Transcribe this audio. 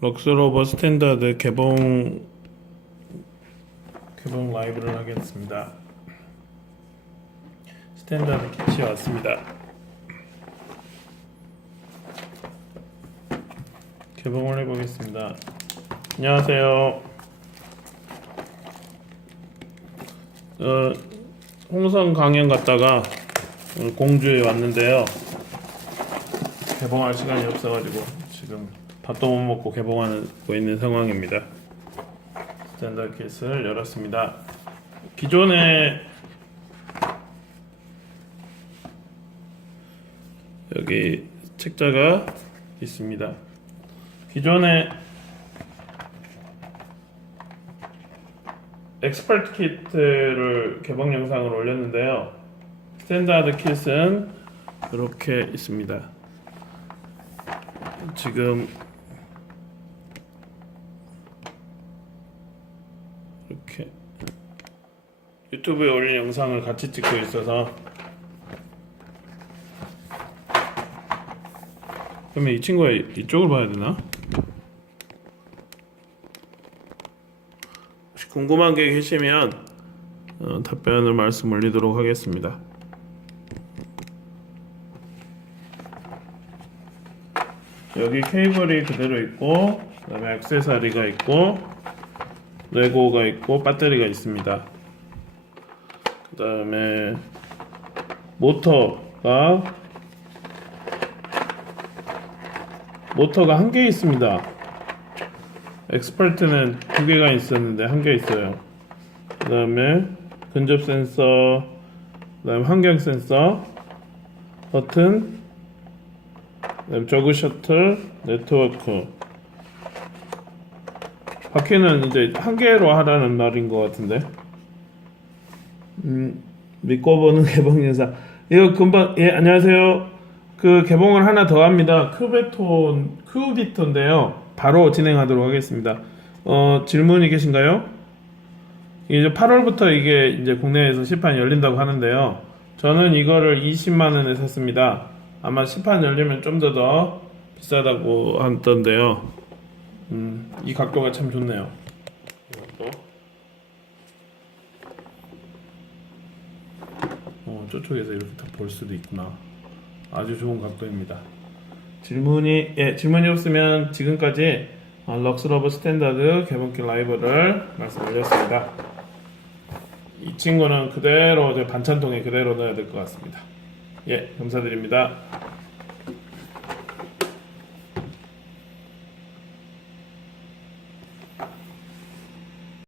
럭스로버 스탠다드 개봉 개봉 라이브를 하겠습니다. 스탠다드 키치 왔습니다. 개봉을 해보겠습니다. 안녕하세요. 어, 홍성 강연 갔다가 공주에 왔는데요. 개봉할 시간이 없어가지고 지금 밥도 못 먹고 개봉하고 있는 상황입니다. 스탠다드 킷을 열었습니다. 기존에 여기 책자가 있습니다. 기존에 엑스퍼트 키트를 개봉 영상을 올렸는데요. 스탠다드 킷은 이렇게 있습니다. 지금 이렇게 유튜브에 올린 영상을 같이 찍고 있어서 그러면 이 친구가 이- 이쪽을 봐야 되나? 혹시 궁금한 게 계시면 어, 답변을 말씀 올리도록 하겠습니다. 여기 케이블이 그대로 있고 그 다음에 액세서리가 있고 레고가 있고 배터리가 있습니다. 그 다음에 모터가 모터가 한 개 있습니다. 엑스퍼트는 두 개가 있었는데 한 개 있어요. 그 다음에 근접 센서, 그 다음 환경 센서, 버튼, 그다음 저그 셔틀, 네트워크. 바퀴는 이제 한 개로 하라는 말인 것 같은데. 음, 믿고 보는 개봉 영상. 이거 금방 예 안녕하세요. 그 개봉을 하나 더 합니다. 크베톤 크우디토인데요. 바로 진행하도록 하겠습니다. 어 질문이 계신가요? 이제 8월부터 이게 이제 국내에서 시판이 열린다고 하는데요. 저는 이거를 20만 원에 샀습니다. 아마 시판 열리면 좀 더더 비싸다고 하던데요. 음, 이 각도가 참 좋네요. 이것도. 어, 저쪽에서 이렇게 다 볼 수도 있구나. 아주 좋은 각도입니다. 질문이 예 질문이 없으면 지금까지 어, 럭스러브 스탠다드 개봉기 라이브를 말씀드렸습니다. 이 친구는 그대로 제 반찬통에 그대로 넣어야 될 것 같습니다. 예 감사드립니다.